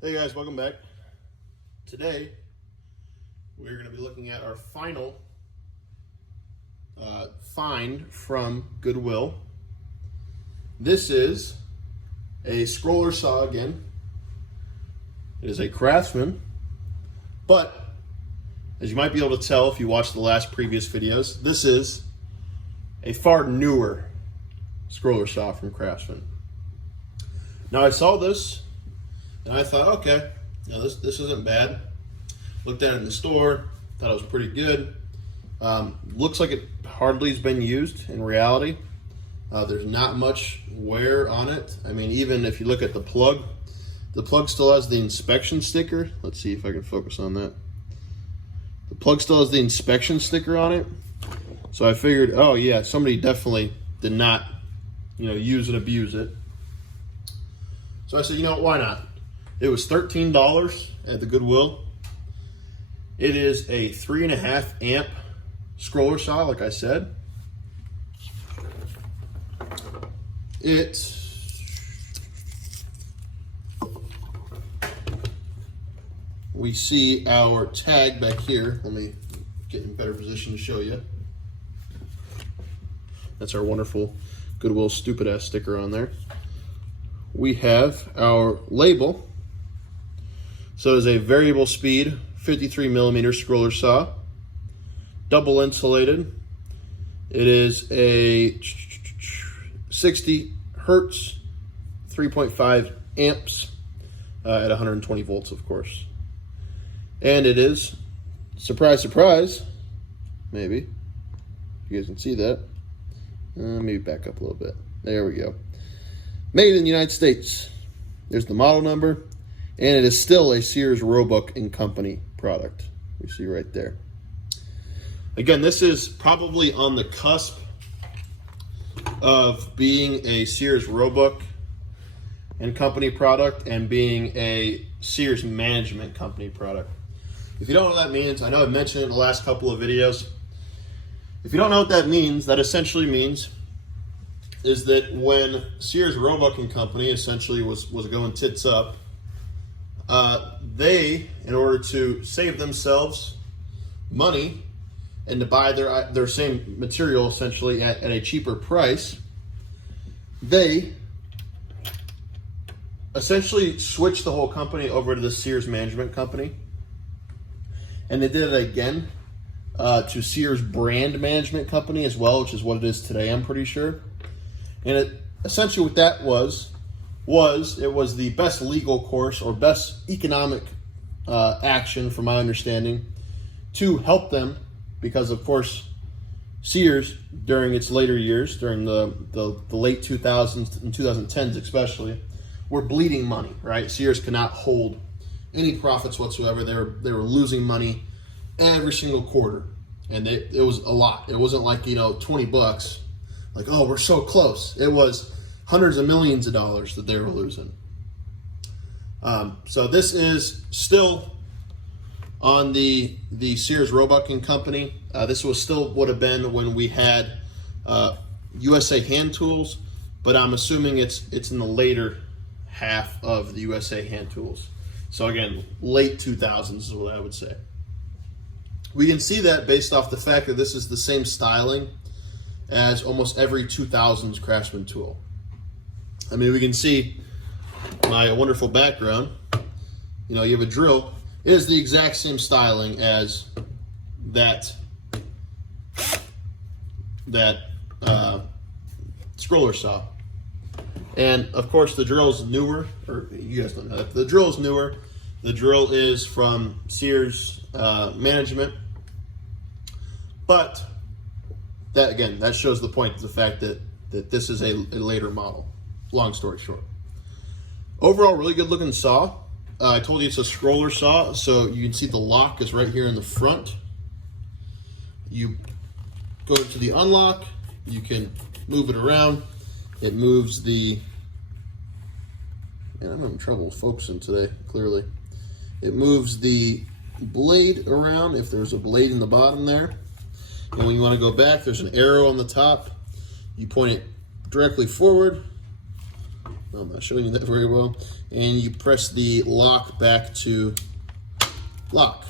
Hey guys, welcome back. Today we're going to be looking at our final find from Goodwill. This is a scroller saw again. It is a Craftsman, but as you might be able to tell if you watched the last previous videos, this is a far newer scroller saw from Craftsman. Now I saw this and I thought, okay, now this isn't bad. Looked at it in the store, thought it was pretty good. Looks like it hardly has been used in reality. There's not much wear on it. I mean, even if you look at the plug still has the inspection sticker. Let's see if I can focus on that. The plug still has the inspection sticker on it. So I figured, oh yeah, somebody definitely did not, use and abuse it. So I said, why not? It was $13 at the Goodwill. It is a 3.5 amp scroller saw, like I said. We see our tag back here. Let me get in a better position to show you. That's our wonderful Goodwill stupid ass sticker on there. We have our label. So it is a variable speed 53mm scroller saw, double insulated. It is a 60 hertz, 3.5 amps at 120 volts, of course. And it is, surprise, surprise, maybe, you guys can see that. Maybe back up a little bit. There we go. Made in the United States. There's the model number. And it is still a Sears Roebuck & Company product. We see right there. Again, this is probably on the cusp of being a Sears Roebuck & Company product and being a Sears Management Company product. If you don't know what that means, I know I've mentioned it in the last couple of videos. If you don't know what that means, that essentially means is that when Sears Roebuck & Company essentially was going tits up, they, in order to save themselves money and to buy their same material essentially at a cheaper price, they essentially switched the whole company over to the Sears Management Company. And they did it again to Sears Brand Management Company as well, which is what it is today, I'm pretty sure. And essentially what that was the best legal course or best economic action, from my understanding, to help them, because of course Sears during its later years, during the late 2000s and 2010s especially, were bleeding money, right? Sears could not hold any profits whatsoever. They were losing money every single quarter, and it was a lot. It wasn't like 20 bucks, like, oh, we're so close. It was hundreds of millions of dollars that they were losing. So this is still on the Sears Roebuck & Company. This was still would have been when we had USA Hand Tools, but I'm assuming it's in the later half of the USA Hand Tools. So again, late 2000s is what I would say. We can see that based off the fact that this is the same styling as almost every 2000s Craftsman tool. I mean, we can see my wonderful background. You have a drill. It is the exact same styling as that scroller saw. And of course the drill's newer, or you guys don't know that. The drill's newer. The drill is from Sears Management. But that shows the point of the fact that this is a later model. Long story short. Overall, really good looking saw. I told you it's a scroller saw, so you can see the lock is right here in the front. You go to the unlock, you can move it around. It moves the, and I'm having trouble focusing today, clearly. It moves the blade around if there's a blade in the bottom there. And when you want to go back, there's an arrow on the top. You point it directly forward. I'm not showing you that very well. And you press the lock back to lock.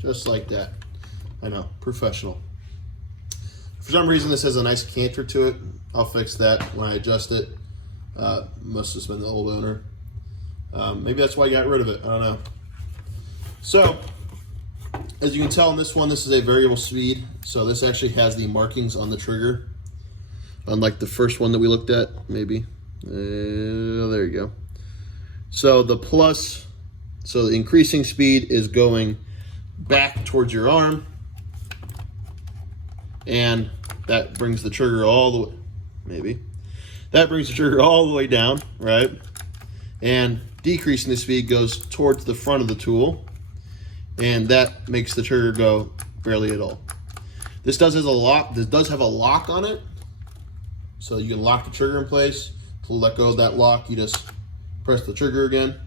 Just like that. I know, professional. For some reason, this has a nice canter to it. I'll fix that when I adjust it. Must have been the old owner. Maybe that's why I got rid of it. I don't know. So, as you can tell in this one, this is a variable speed. So this actually has the markings on the trigger. Unlike the first one that we looked at, maybe. There you go. So the plus, so the increasing speed is going back towards your arm. And that brings the trigger all the way, maybe. That brings the trigger all the way down, right? And decreasing the speed goes towards the front of the tool. And that makes the trigger go barely at all. This does have a lock. This does have a lock on it. So you can lock the trigger in place. To let go of that lock, you just press the trigger again.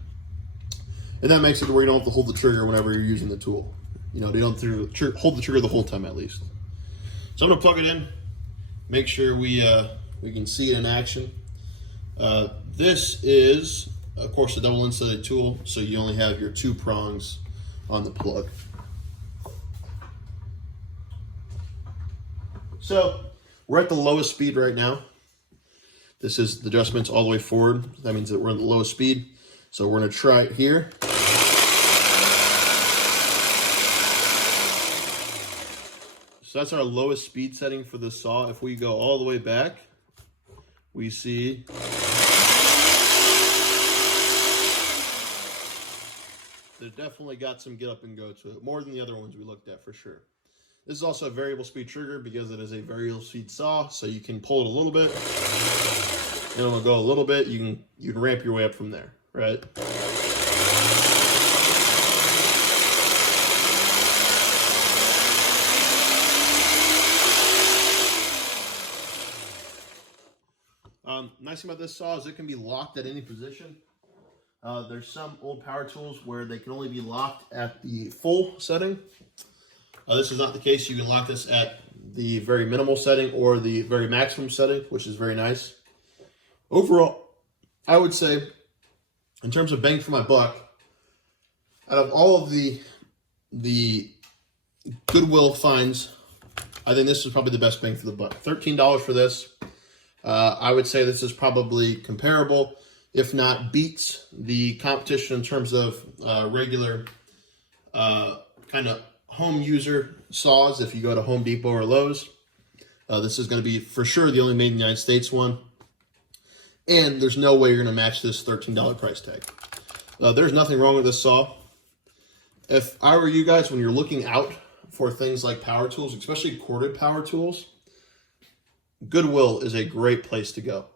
And that makes it where you don't have to hold the trigger whenever you're using the tool. You know, you don't have to hold the trigger the whole time at least. So I'm gonna plug it in, make sure we can see it in action. This is, of course, a double insulated tool, so you only have your 2 prongs on the plug. So we're at the lowest speed right now. This is the adjustments all the way forward. That means that we're at the lowest speed. So we're gonna try it here. So that's our lowest speed setting for the saw. If we go all the way back, we see it definitely got some get up and go to it, more than the other ones we looked at for sure. This is also a variable speed trigger because it is a variable speed saw, so you can pull it a little bit, and it'll go a little bit. You can ramp your way up from there, right? Nice thing about this saw is it can be locked at any position. There's some old power tools where they can only be locked at the full setting. This is not the case. You can lock this at the very minimal setting or the very maximum setting, which is very nice. Overall, I would say, in terms of bang for my buck, out of all of the Goodwill finds, I think this is probably the best bang for the buck. $13 for this. I would say this is probably comparable, if not beats the competition in terms of regular kind of home user saws. If you go to Home Depot or Lowe's, this is going to be for sure the only made in the United States one. And there's no way you're going to match this $13 price tag. There's nothing wrong with this saw. If I were you guys, when you're looking out for things like power tools, especially corded power tools, Goodwill is a great place to go.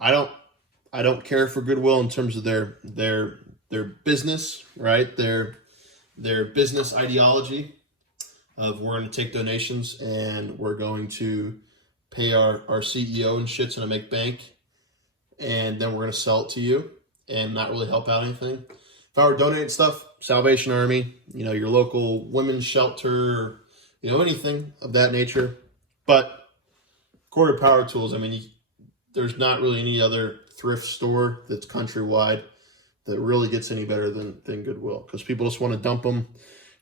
I don't care for Goodwill in terms of their business, right? Their business ideology of we're going to take donations and we're going to pay our CEO and shit's going to make bank, and then we're going to sell it to you and not really help out anything. If I were donating stuff, Salvation Army, you know, your local women's shelter, you know, anything of that nature. But corded power tools, I mean, there's not really any other thrift store that's countrywide that really gets any better than Goodwill, because people just want to dump them.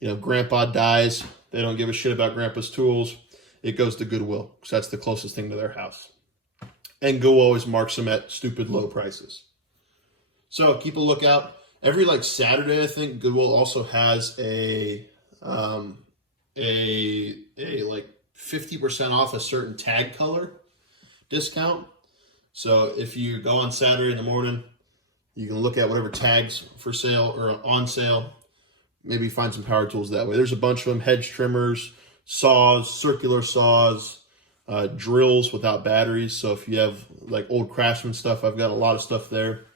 You know, grandpa dies, they don't give a shit about grandpa's tools. It goes to Goodwill because that's the closest thing to their house. And Goodwill always marks them at stupid low prices. So keep a lookout. Every like Saturday, I think Goodwill also has a like 50% off a certain tag color discount. So if you go on Saturday in the morning, you can look at whatever tags for sale or on sale. Maybe find some power tools that way. There's a bunch of them: hedge trimmers, saws, circular saws, drills without batteries. So if you have like old Craftsman stuff, I've got a lot of stuff there.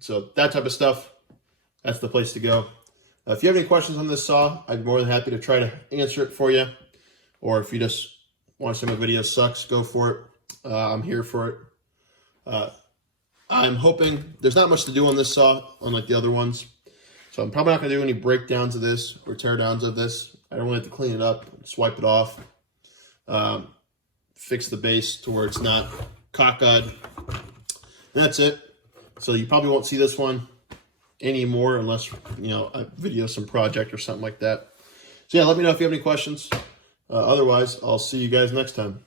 So that type of stuff, that's the place to go. If you have any questions on this saw, I'd be more than happy to try to answer it for you. Or if you just want to say my video sucks, go for it. I'm here for it. I'm hoping there's not much to do on this saw, unlike the other ones. So I'm probably not going to do any breakdowns of this or tear downs of this. I don't really have to clean it up, swipe it off, fix the base to where it's not cockeyed. That's it. So you probably won't see this one anymore unless, you know, I video some project or something like that. So yeah, let me know if you have any questions. Otherwise, I'll see you guys next time.